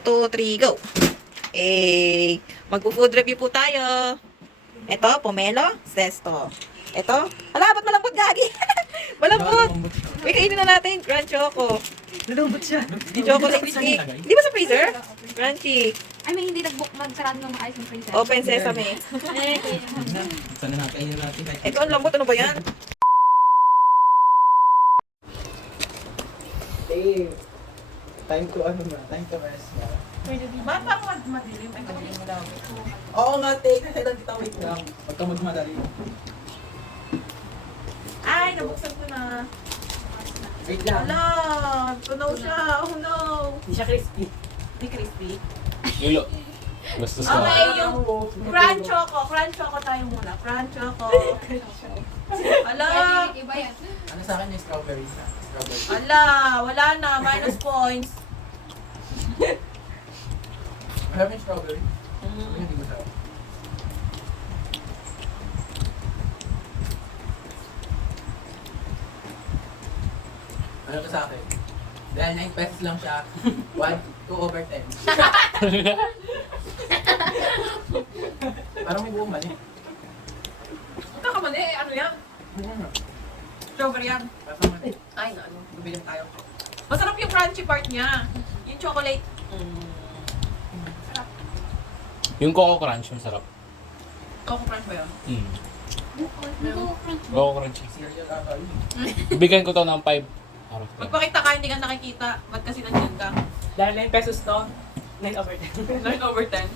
2, 3, go! Magpo-food review po tayo. Ito, pomelo, zesto. Ito, ba't malambot gagi? Malambot! Uy, kainin na natin, crunch choco. Malambot siya. Chocolate stick. Di ba sa freezer? Crunchy. Ay, may hindi magsarado ng maayos ng freezer. Open sesame. Sana nakainin natin kahit Ito, ang lambot. Ano ba yan? time to rest na. Ba't parang madilim? Ay, madilim mo daw. Oo nga, kailan kita wait lang. Pagka magmadali. Ay, nabuksan ko na. Wait lang. Ala, tunaw siya. Oh no. Hindi siya crispy. Di crispy. Lulo. Bastos ka. Okay, yung crunch choco tayo muna. Crunch choco. Ala, Iba yan. Ano sa akin yung strawberry na? Strawberry. ala, wala na. Minus points. Alam mo yung strawberry? Hindi mo sarap. Ano to sa akin? Dahil 9 pesos lang siya, 2/10. Parang may buong mali. Kakamali, ano yan? Strawberry yan. Parang mali. Ay, ano. Bibilang tayo. Masarap yung crunchy part niya. Yung chocolate. Yung Coco Crunch, masarap. Coco crunch ba yun? Coco Crunchy. Cereal ata yun. Bigyan ko to ng 5 out of 10. Magpakita ka, hindi ka nakikita. Ba't kasi nandiyan ka? Dahil 9 pesos to, 9/10. 9 over 10.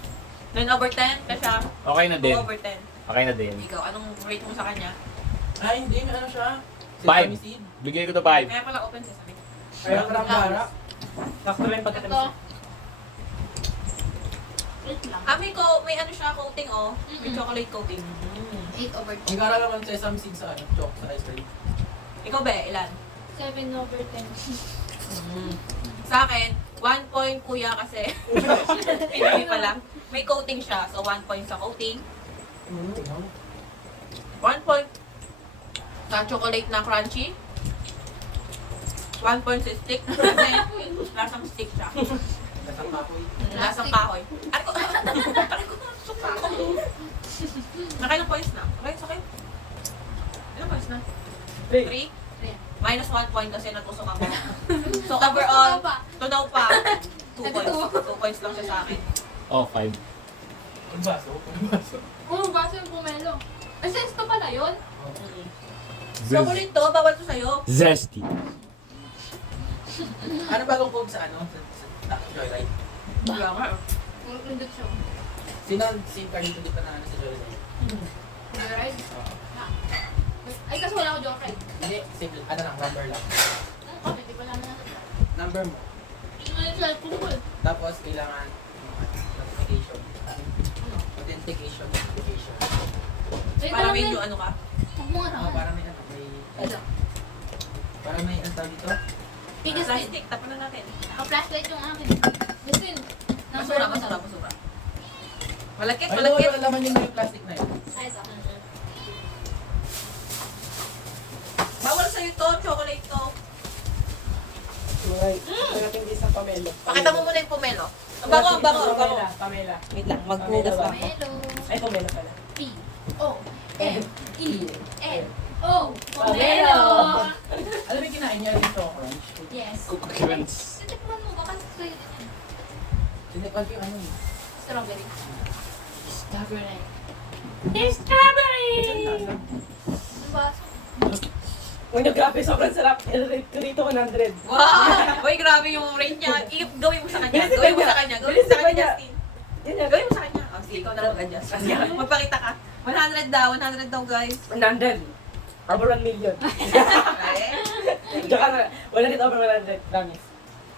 9 over 10, kasi Okay na 2 din. over 10. Okay na din. Ikaw, anong rate mo sa kanya? Ay, hindi. May ano siya? 5. Sesame seed. Bigay ko to 5. Kaya pala open sesame. Kaya parang para. Sakto lang yung Ito. pagkatamis. Wait lang. May ano siya, coating oh. May chocolate coating. 8/10. Ang gara naman sesame seed sa ano, choc sa ice cream. Ikaw ba, ilan? 7/10. Sa akin, 1 point kuya kasi. Hindi pala. May coating siya, so 1 point sa coating. 1 point sa chocolate na crunchy. 1 point sa stick. Kasi lasang stick siya. Lasang kahoy. Lasang kahoy. Ano ko? Suka ko. Nakailang points na? Okay, sakit. Ilang points na? 3? Minus 1 point kasi natusok ako. So overall, tunaw pa. 2 points. 2 points lang siya sa akin. Oh, 5. Ang baso. Oh, baso yung pomelo. Ay, sesto pala yun? Chocolate to, bawal to sa'yo. Zesty. Ano bagong code sa ano? Sa Joyride? Wala nga. Pindot siya. Sino ang SIM card dito dito na ano sa Joyride? Alright? Oo. Ay, kasi wala ko joke ride. Hindi, simple. Ano lang, number lang. Kami, di ba namin natin. Number mo. Ano yung cellphone ko eh? Tapos kailangan notification. Authentication. Wait, Para alam may na yung ano ka. Huwag mo nga Para may ano, Ano? para may ang tawag dito. Tigas din. Plastic, tapan na natin. Naka-flashlight yung akin. Gusto yun. Basura. Malakit, Ay, malakit. wala laman yung may plastic na yun. Ay, sa akin. Bawal sa'yo to, chocolate to. Right. Nagating din sa pamelo. Pakita mo muna yung pomelo. Ang bango, ang bango, ang bango. Pamela. Wait lang, maghugas lang ako. Pomelo. Ay, pamelo pala. P-O-M-E-L-O. Pomelo. Alam mo yung kinain niya yung choco crunch? Yes. Coco Crunch. Titikman mo, baka sa'yo din yan. Tinipal ko yung ano eh. Strawberry. Strawberry. Ang baso. Uy, no, grabe, sobrang sarap. Rate ko dito 100. Wow! Uy, grabe yung rate niya. Gawin mo sa kanya. Gawin mo sa kanya, Justin. Yun yan. Gawin mo sa kanya. Oh, sige, ikaw na lang mag-adjust. Magpakita ka. 100 daw, guys. 100. Over 1 million. Okay? Tsaka na, 100 over 100. Promise.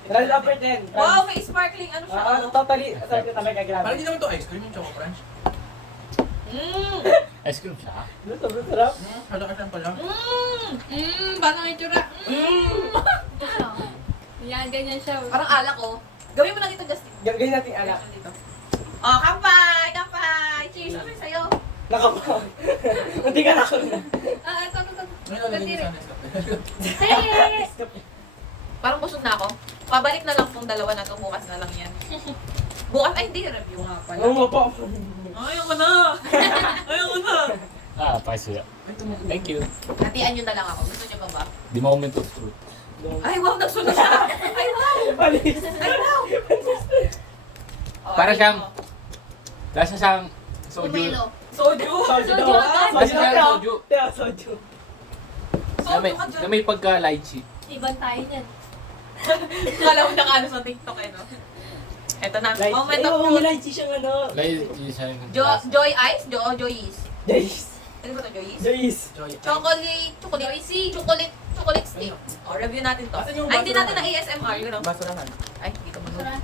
100 over 10. Wow, may sparkling ano siya. oh. Totally, sabi ko talaga Parang grabe. hindi naman to ice cream yung choco crunch. Ice cream siya. Sobrang sarap. Halakasan pa lang. Parang may tsura. Yan, ganyan siya. Parang alak ko. Gawin mo na dito, Justin. Gagawin natin alak. Dito. Oh, kampay! Cheers! Ano yung sa'yo? Nakapaw. Hindi ka na ako na. Ito. Ngayon, lalagyan ko sana sa Hey! Parang busog na ako. Pabalik na lang tong dalawa na to. Bukas na lang yan. Bukas, ay hindi. Review nga pala. Ano mo po? Ayaw ko na. Ayaw ko na. Ah, paisa. Thank you. Hatian nyo na lang ako. Gusto nyo ba ba? The moment of truth. Ay, wow. Nagsunod siya. Ay, wow. Alis. Ay, wow. Oh, Para ay, siyang oh. Lasa siyang soju. Pomelo. Soju. Soju Soju daw. agad. Lasa siyang soju. Kaya soju. Na may, Soju ka dyan. na may pagka-lychee. Ibang tayo niyan. Kala ko nakaano sa TikTok eh, no? Eto na. Light. Moment Ay, of oo, truth. lychee siyang ano. Lychee siya yung Joy Ice? Joy's? Joyce. Ano ba ito, Joy's? Joyce. Joy. Chocolate stick. O, review natin to. Asan yung Ay, hindi natin na basurahan? ASMR, you know? Basurahan. Ay, hindi ka mo. Sarap.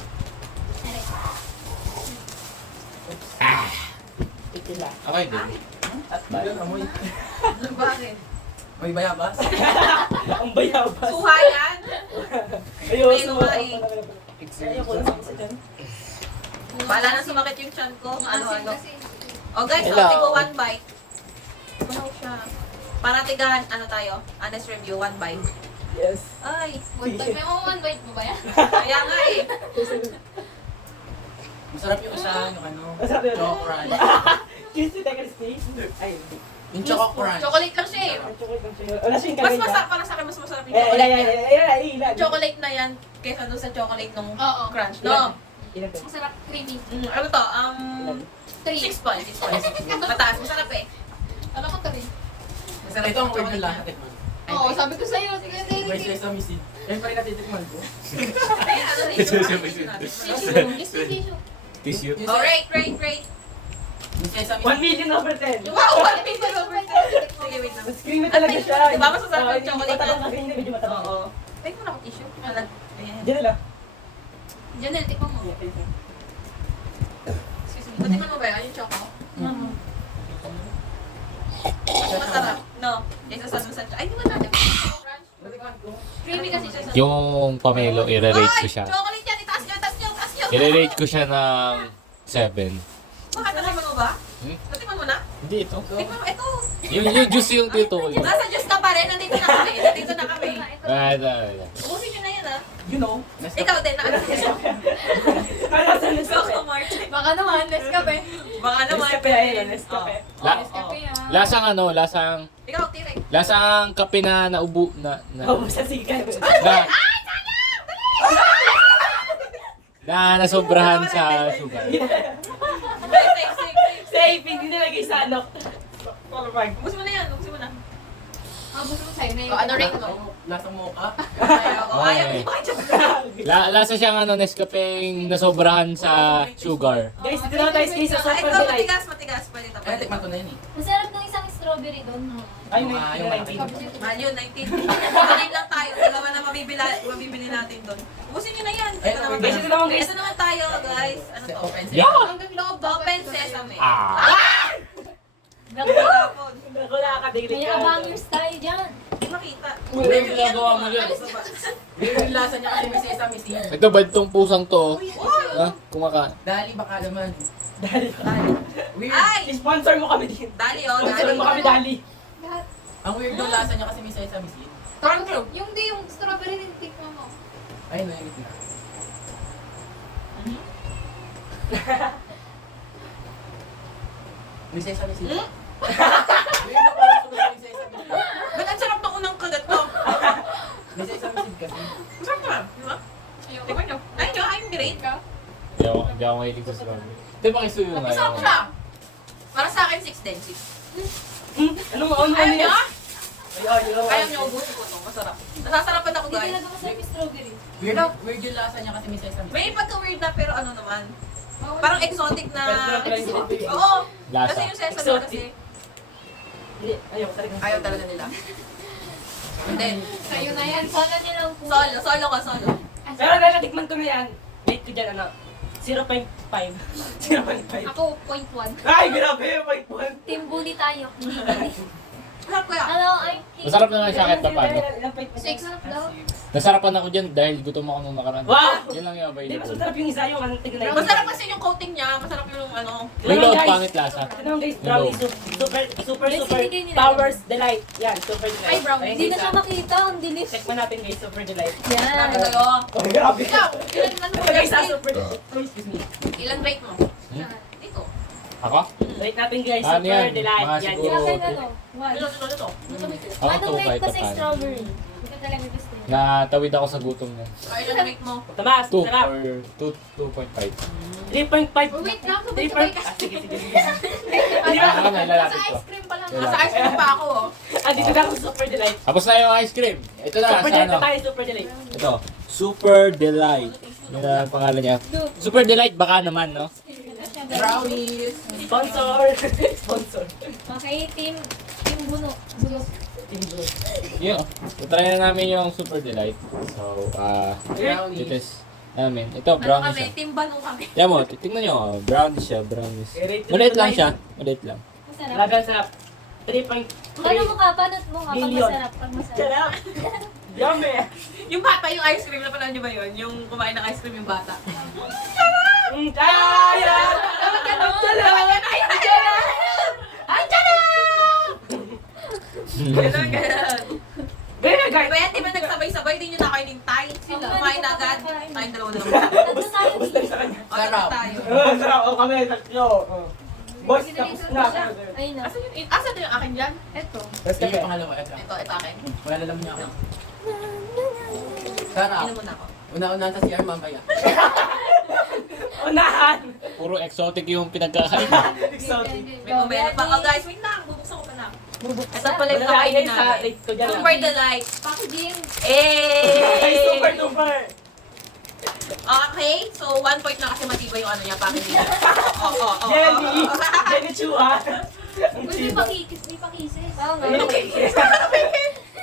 Tikila. Okay din. At yun, amoy. Bakit? May bayabas. Ang bayabas. Suhayan? Ayun, May lumaing. Ayoko na sa dyan. Bala na sumakit yung chan ko. Ano. Kasi, O guys, so, Hello. tigo one bite. Wow siya. Para tigahan, ano tayo? Honest review, one bite. Yes. Ay, good time. May one bite mo ba yan? kaya nga eh. Masarap yung isa, yung ano, Masarap yun. Choco Crunch. Crispy tayo crispy. Ay, hindi. Yung Choco Crunch. Chocolate lang siya eh. Ang chocolate lang siya. Wala siyang Mas kamay masarap, para sa akin, mas masarap yung Eh, chocolate. ilan, yan. ilan. Chocolate na yan kaysa doon sa chocolate nung Oo. crunch. No? Ilan to? Masarap, creamy. Ano to? 3. 6 points. 6 points. Mataas. Masarap eh. Alam ko 3. Masarap ito ang weird na lahat. Oo, sabi ko sa'yo. Sige, May sesame seed. Yan pa rin natitikman ko. Ay, ano rin yung Tissue. Tissue. Yung Oh, rate. Yung sesame 1 million over 10. Wow! What people over there? Sige, wait lang. Mas creamy talaga siya. Di ba masasarap yung chocolate Matabang na? kasi hindi medyo matabang. Oo. Take mo na ako tissue. Ayan. Diyan na lang. Janelle, tikman mo. Excuse me. Patikman mo ba yan? Yung choco? Masarap. No. Isa sa sa Ay, di ba natin? Creamy kasi siya sa... Yung pomelo, i-rate ko siya. Chocolate yan. Itaas nyo. I-rate ko siya ng 7. Bakit natikman mo ba? Hmm? Natikman mo na? Hindi ito. Tikman mo. Ito. Yung juice yung tutukoy. Nasa Diyos ka pa rin. Nandito na kami. Ubusin nyo na yan ah. You know. Ikaw din. Ano Ano sa Nescafe? Ikaw, Mark. Baka naman, Nescafe. Baka naman. Nescafe ayun, Nescafe. La- Nescafe yan. Ikaw, Tirek. lasang kape na naubo Ako sa sikat. na nasobrahan sa sugar. Safe. Safe, hindi nilagay sa ano. Ubusin mo na yan. Ubusin mo na. Gusto mo sa'yo na O, ano rate mo? Lasang mocha. Ayaw. Lasa siyang Nescafe nasobrahan sa sugar. Guys, dito na tayo sa Ito, super delight. matigas. Pwede ito. Kaya tikman ko na yun eh. Masarap ng isang strawberry doon. Ay, Yung, yung malaki. Mahal yun, 19. Pagkain lang tayo. Dalawa na mabibili natin doon. Ubusin nyo na yan. Ito naman Guys, ito naman guys. Ito naman tayo, guys. Ano to? Yeah! Hanggang loob. Open sesame. Nagkakapon. Ako nakakadiglig May abangers tayo dyan. Hindi makita. Ano yung ginagawa mo dyan? Yung lasa niya kasi may sesame seed. Ito ba itong pusang to? Ha? Kumaka. Dali baka naman. Dali. Weird. Ay! Sponsor mo kami din. Dali, oh. Sponsor mo kami, Dali. Ang weird ng lasa niya kasi may sesame seed. Parang true. Yung strawberry rin, tikman mo. Ayun na, na. May sesame seed. Hmm? Weird na parang sunod yung sesame seed. Ba't ang sarap ng unang kagat to? May sesame seed kasi. Masarap naman, di ba? Tingnan nyo. Ay, nyo, I'm great. Hindi ako mahilig sa strawberry. Ito pa kisuyo nga Masarap yun. siya. Para sa akin, 6 din. 6. Ano Ayaw nyo? yan? Ayaw nyo, ubusin ko to. Masarap. Nasasarapan ako, Hindi guys. talaga masarap yung strawberry. Weird yung lasa niya kasi may sesame seed. May pagka-weird na, pero ano naman. Parang exotic na... Exotic. Oo. Lasa. Kasi yung sesame Exotic. kasi, Ayaw talaga. ayaw talaga nila. And then, Kayo na yan. Sana nilang po. solo ka, solo. Pero nakatikman ko na yan. Rate ko dyan, ano? 0.5. 0.5. Ako, 0.1. Ay, grabe, 0.1. Team bully tayo. Hindi bully. Sarap kaya. Ano, ay... Masarap naman siya kahit pa paano. Ilang plate mo? 6 daw. Nasarapan ako dyan dahil gutom ako nung nakaraan. Wow! Yan lang yung Di ba available. masarap yung isa yung anong tignan? Masarap kasi yung coating niya. Masarap yung ano. Yung loob pangit lasa. Ito naman guys, brownie. Super Yung super sinigay nila. powers delight. Yan, super delight. Ay, brownie. Ayun, Hindi na guys, siya makita. Ang dilis. Check mo natin guys, super delight. Grabe Yan. kayo. Oh, grabe. Ikaw, ilan mo Guys, guys? super delight. Oh, excuse me. Ilang rate mo? Hmm? Dito. Ako? Rate natin guys, Ano super yan? delight. Mga Yan, siguro- Sa yan. akin, ano? Dito, dito, dito. Ako Anong 2 rate kahit ko pa sa paano. strawberry? Hindi ko talaga gusto yun. Natawid ako sa gutom niya. Ay, ilang rate mo? Tamas, 2 sarap. or 2.5. 3.5. Oh, wait lang, 3 sabay-sabay point- ka. Ah, sige, sige. Ako na, Sa ilalapit ko. ice cream pa lang. Nasa ice cream pa ako, oh. Ah, dito na ako super delight. Tapos na yung ice cream. Ito na, Super sa delight ano? na tayo, super delight. Ito. Super Delight. Yun ang pangalan niya. Super Delight baka naman, no? Brownies! Sponsor. Sponsor. Okay, team Buno. Buno. Yun. Try na namin yung Super Delight. So, Brownies. it is namin. Ito, Ano brownies kami? siya. Team Banong kami. Yan mo, tingnan nyo. Brownies siya, brownies. I-rate Maliit mo lang na siya. Maliit lang. Masarap. Lagan sarap. 3.3. Paano mo ka? Paano mo ka? Pag Billion. masarap. Pag masarap. Sarap. Yummy. Yung bata, yung ice cream, napanood niyo ba yun? Yung kumain ng ice cream yung bata. Kaya! Dapat ka doon! Ganun, ganun. Ganyan guys. Kaya di ba nagsabay-sabay din yung nakainin tayo? Sila. Kumain na agad. Tayong dalawa-dalawa. Nandun tayo. Basta sa kanya. O, tapos tayo. Sarap ako kami, tatlo. Boss, tapos na. Ayun na. Asan na yung akin dyan? Ito. Tapos Yung pangalawa, ito. Ito akin. Wala lang niya ako. Sarap. Inom muna ako. Una-unahan sa CR mamaya. Unahan. Puro exotic yung pinagkakain. Exotic. May pumelo pa. Oh guys, wait lang. Bubuksan ko pa lang. Ito pala yung Wala kakainin kayo sa namin. rate ko dyan. Super delight. Packaging. Ay, super Eh! duper. Okay, so 1 point na kasi matibay yung ano niya, packaging niya. Oo. Jelly. Jelly chua. Uy, may pakikis. May pakisis. Oo nga.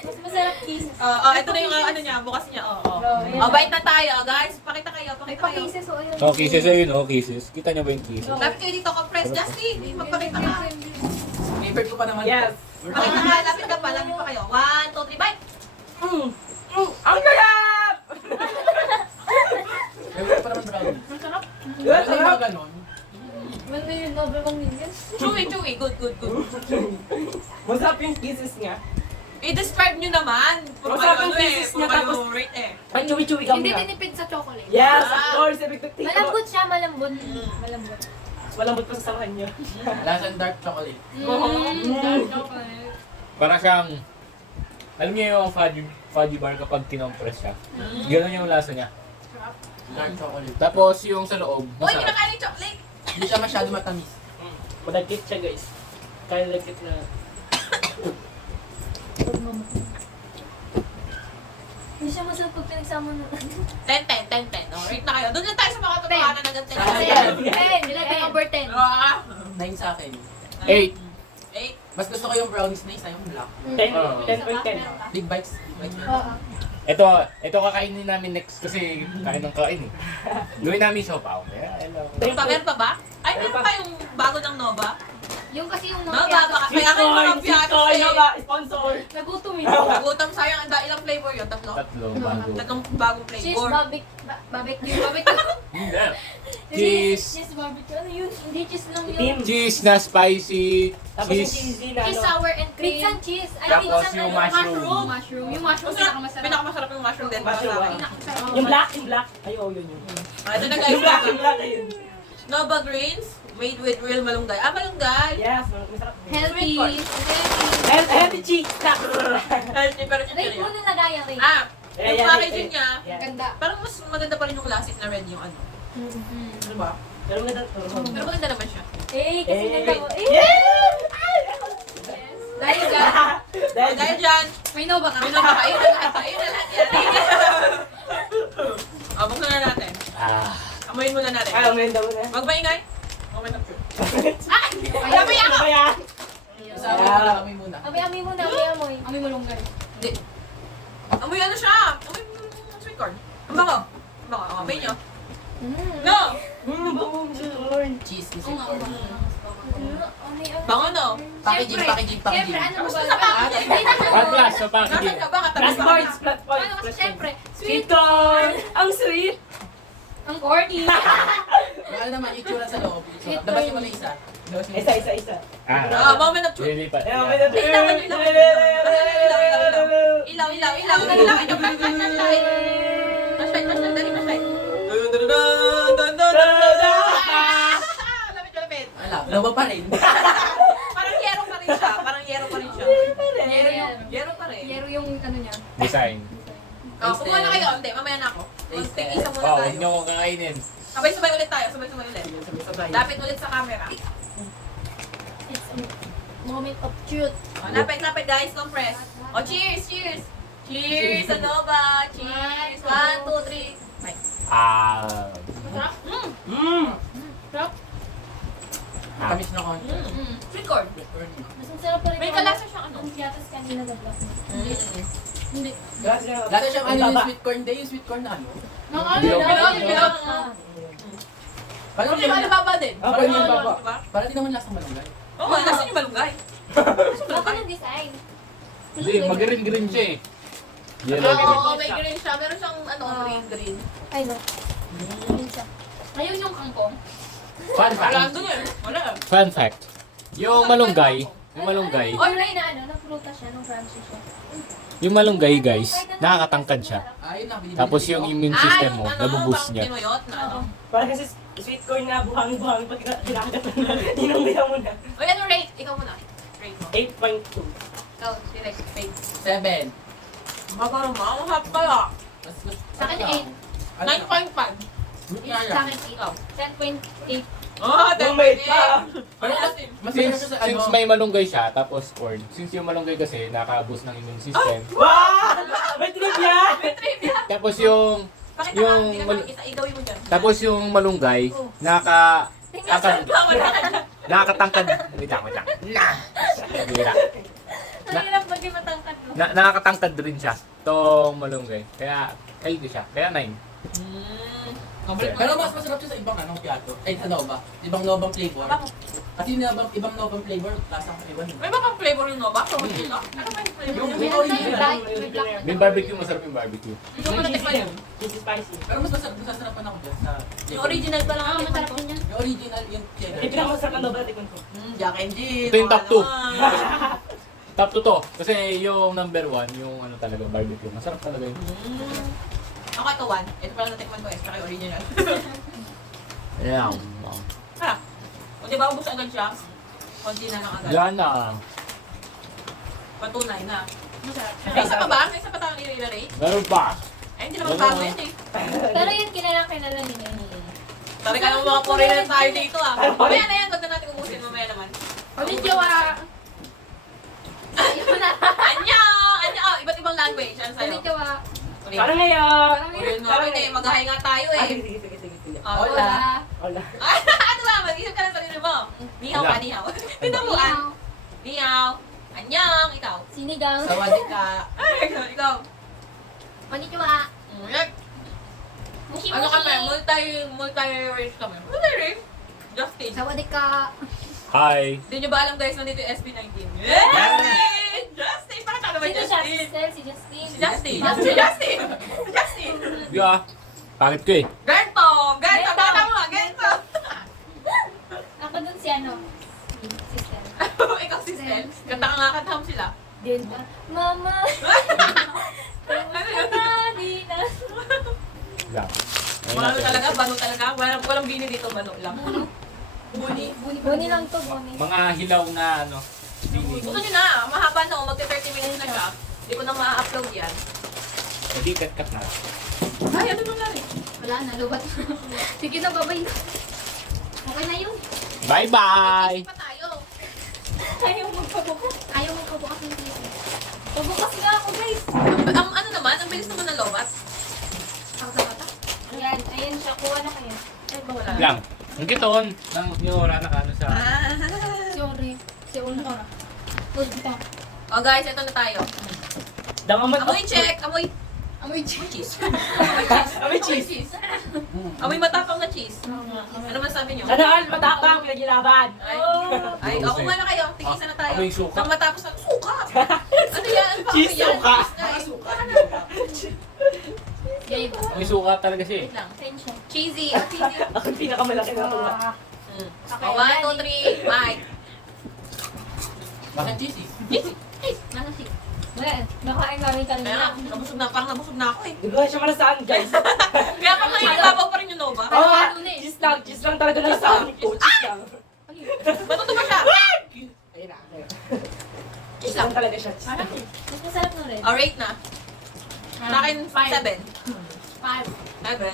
Mas masarap kiss. Ito na yung ano niya, bukas niya. Oo. Yan. Oh, bite na tayo, guys. Pakita kayo, May pakita kayo. pakisis. O, ayun. Oh, kisses ayun, oh, kisses. Kita niyo ba yung kisses? Lapit kayo dito, compress. Justin, magpakita ka. Favorite ko pa naman. Yes. Pakita ka, lapit ka pa, lapit pa kayo. 1, 2, 3, bite! Ang sarap! Favorite ko pa naman brownies. Ang sarap. Yes, Ano yung sarap. mga ganon? Ano yun? Nobre bang million? Chewy, chewy. Good, good, good. Masarap yung kisses niya. I-describe nyo naman. Puro Masarap kayo yung ano eh. pieces Puro niya, kayo tapos- rate eh. Ay, chewy-chewy ka Hindi muna. tinipid sa chocolate. Yes, of course. Epektik. Malambot siya, malambot. Malambot. Malambot pa sa samahan niyo. Lasang dark chocolate. Dark chocolate. Para siyang, alam niyo yung fudgy bar kapag kinompress siya. Ganun yung lasa niya. Dark chocolate. Tapos yung sa loob, Uy, masarap. kinakain yung chocolate. Hindi siya masyado matamis. Madagkit siya, guys. Kaya lagkit na. Hindi siya masarap pag pinagsama na. 10, 10, 10, 10. Oh, rate na kayo. Doon lang tayo sa mga totohanan ng ganito. Ayan. 10. Nilagay over 10. Ah! 9 sa akin. 8. 8. Mas gusto ko yung brownies na isa yung black. 10.10. Big bites. Big bites. Oo. Ito kakainin namin next kasi kain ng kain eh. Gawin namin siopaw. Kaya, hello. Meron pa ba? Ay, meron pa yung bago ng Nova. Yung kasi yung Nova, mga baka Sweet kaya kayo corn, mga sweet piatos corn, eh. ano ba? Sponsor. nagutom eh. Nagutom sayang, ilang flavor yun? Tatlo? Tatlo bago. Tatlong bagong Cheese flavor. barbecue. Barbecue. Hindi. Cheese. Cheese barbecue. Ano yun? Hindi cheese lang yun. Itim. Cheese na spicy. Tapos yung Cheese. cheesy na Cheese ano. sour and cream. Pizza and cheese. Ay, Tapos pizza yung and mushroom. Mushroom. Yung mushroom pinakamasarap. Pinakamasarap yung mushroom din para sa akin. Yung black. Ay, oh, yun. Ito na guys, Yung black, ayun. Nova Greens made with real malunggay. Malunggay! Yes, masarap. Healthy. Sweet Healthy cheese. Healthy pero Rate chichirya. mo na lagay ang rate. Yung Ayan, packaging niya, Yan. Ganda. parang mas maganda pa rin yung classic na red yung ano. Ano ba? Pero maganda to. Pero maganda naman siya. Kasi ganda mo. Dahil dyan. Dahil Dahil dyan, May Nova ka. may nakakain na lahat. Ayun na lahat yan. Buksan na natin. Amoyin muna natin. Ay, umenda mo na. Wag maingay. Moment of truth. Ay! Labi Ano ako! ba yan? Kasama ko na kami muna. Amoy mo na, amoy. Amoy malunggay. Hindi. Amoy ano siya? Amoy sweet corn. Ang bango. Ang bango. Amoy nyo. No! Boom, corn. Cheese is Oo nga, corn. oo nga. Bango no? Packaging. Siyempre, ano ba? Gusto sa packaging. Hindi na One plus sa packaging. Nasaan ka ba? Plus Katabi ka points, na. plus points. Ano kasi plus siyempre, points. sweet Sweet corn! Ang sweet! ang corny. Ano naman yung itsura sa loob? Sweet Labas corn. mo na isa. Labas mo Isa. Ah, moment of truth. Lilipat. Ayaw, Yeah. may Ilaw. Flashlight. Dali, flashlight. Lapit. Wala, lawa pa rin. Parang yero pa rin siya. Yero pa rin. Yero yung ano niya. Design. Oh, kumuha na kayo. Hindi, mamaya na ako. Mag-take-isa muna Oh, huwag tayo. niyo akong kakainin. Sabay-sabay ulit tayo. Lapit ulit sa camera. It's a moment of truth. Oh, lapit guys. Compress. Oh, cheers. Cheers, Nova. Cheers. 1, 2, 3. Bye. Kamis na konti. Sweet corn. Mas ang sarap pa rin. May kalasa siyang ano. Ang piatas kanina na glass. Hindi. Dati siyang ano yung sweet corn day, yung sweet corn na ano. Nang ano Bilog. Bilog. Parang Hindi ba nababa din? Ah, pwede yung baba. Diba? Parang di naman lasang malunggay. Oo, nasan yung malunggay? Baka ng design. Hindi, mag-green siya eh. Yellow Oo, green. may green siya. Meron siyang ano, green. Ay, no. Ayun siya. Ayun yung kangkong. Fun Wala fact. doon eh. Wala. Fun fact. Yung malunggay, Oy, Ray, na ano, napruta siya, nung crunchy siya. yung malunggay guys, nakakatangkad siya. Ayun na, binibili Tapos ko. yung immune system mo, nabuboost niya. Tinuyot na ano. Parang kasi sweet corn na buhang-buhang pag kinakagat mo na. Ninong mo na. Uy, ano rate? Ikaw muna. Rate mo. 8.2. Ikaw, direct. Rate. 7. Makarong mahap kaya. Sa akin, 8. 9.5. Sa akin, 10.8. Oh, Roommate pa. Parang mas masarap siya sa ano. Since may malunggay siya, tapos corn, since yung malunggay kasi nakaka-boost ng immune system, Wow! May trivia! tapos yung Pakita Yung ka, hindi ka mal- makikita. Igawin mo dyan. tapos yung malunggay, nakakatangkad. Wait lang. Bira. Ang hirap maging matangkad mo. Nakakatangkad rin siya, tong malunggay. Kaya, healthy siya. Kaya 9. Pero mas masarap siya sa ibang anong piato. Ay, ano ba? Ibang Novang flavor. Kasi yung ibang Novang flavor, lasang iba. May ba pang flavor yung Nova? Ano ba yung flavor? Yung Meron original. tayong black. Yung barbecue, masarap yung barbecue. Hindi ko pa natikman yun. Cheesy spicy. Pero mas masasarapan ako dyan sa... Yung original pa lang Ah, ang masarap tikman ko. din yan. Yung original, yung cheddar. Yung pinakamasarap na Nova, tikman ko. Jack and Jill. Ito yung top two. naman. Top 2 to. Kasi yung number 1, yung ano talaga, barbecue. Masarap talaga yun. Ako ito 1. Ito pala natikman ko extra yung original. Ayan. Ha? O di ba ubus agad siya? Konti na lang agad. Yan na. Patunay na. Masarap. May isa pa ba? May isa pa tayong i-rate? Meron pa. Ay, hindi naman bago yun eh. Pero yun, kilala niya. Sabi ka ng mga foreigner tayo dito ah. Mamaya na yan, wag na natin ubusin. Mamaya naman. Konnichiwa. Ayun na. Anyo! Oh, iba't ibang language. Ano sa'yo? Konnichiwa. Parang ngayon. Korean nga rin eh. Mag-ahay nga tayo Ah, eh. sige. Oh, Hola. Hola. ano ba? Mag-isip ka ng sarili mo. Nihaw ka, nihaw. Tinamuan. Nihaw. Anyang. Ikaw. Sinigang. Sawadee ka. Ay, ikaw. Konnichiwa. Mushi Ano kami? Multi-race kami. Multi-race? Justin. Sawadika. Hi. Hindi nyo ba alam guys, nandito yung SB19? Yes! Justin! Parang ka naman Sino siya? Justin? Si Justin. Si Justin! Justin! Yeah. Pangit ko eh. Gento! Tama mo! Gento! Ako dun si ano? Si Sister. Ikaw si Sel. Kanta ka nga, kantahan mo sila. Din ba? Mama. Ano yun? Kanina. Yeah. Wala talaga, bano talaga. Walang bini dito, bano lang. Buni. Buni lang to, buni. Mga hilaw na ano. Sili. Gusto nyo na, mahaba na, magka-30 minutes na siya. Hindi ko na ma-upload yan. Hindi cut na. Ay, ano nangyari? Wala na, lubat. Sige na, babay na. Okay na yun. Bye-bye! Pa tayo. Ayaw magpabukas. Ayaw magpabukas ng TV. Pabukas nga ako, guys. Ang ano naman, ang bilis naman ng lobat. Ako sa mata? Ayan, ayan siya. Kuha na kayo. Ay, ba wala? Lang. Ang kiton. Nang niora na ano sa... Sorry. Si Uno. Good pa. Oh guys, ito na tayo. Dangaman Amoy check! Amoy Amoy cheese. cheese. Amoy cheese. Amoy matapang na cheese. Ano man sabi nyo? Sana all matapang, pinagilaban. Ay, ako muna kayo. Tigisan na tayo. Amoy suka. Nang matapos na, suka! Ano yan? Ano Cheese yan? suka. Cheese na eh. Game. May suka talaga siya eh. Wait lang. Attention. Cheesy. Ang cheesy. Ako yung pinakamalaki na tuwa. Okay, 1, 2, 3, Mike. Bakit cheesy? Nasa si. Wala. Nakain namin Kaya kanina. nabusog na, parang nabusog na ako eh. Di ba siya malasaan, guys? Kaya pag nailabaw pa rin yung Nova. Oo nga, cheese lang talaga nalasaan ko. Cheese lang. Matuto ba siya? Ayun na. Cheese lang talaga siya. Cheese lang. Mas masarap na rin. Oh, rate na. Sa akin, 7. 5. 7.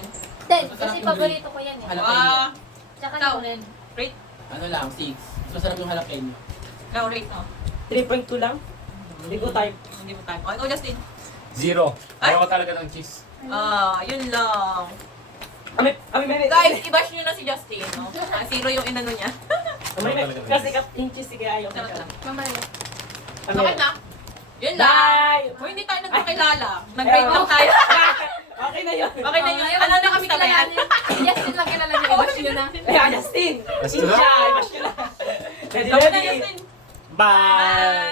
10. Kasi paborito ko yan eh. Jalapeno. Tsaka Ikaw. ito rin. Rate. Ano lang, 6. Mas masarap yung jalapeno. Ikaw, rate no? 3.2 lang. Hindi ko type. Hindi mo time. Okay, ikaw, Justin. 0. Ayaw ko talaga ng cheese. Yun lang. Kami may Guys, i-bash nyo na si Justin, no? 0 yung inano niya. Kasi yung cheese kaya ayaw ko Sarap siya. lang. Mamaya. Okay na. Yun lang. Bye! Kung hindi tayo nagkakilala, nag-rate lang tayo. Okay na yun. Okay na yun. Ano na kami tabayan? Justin lang kilala niya. Iba siya na. Ay, Justin! Basta Siya, iba siya na. Ready, Okay na, ready. Justin. Bye!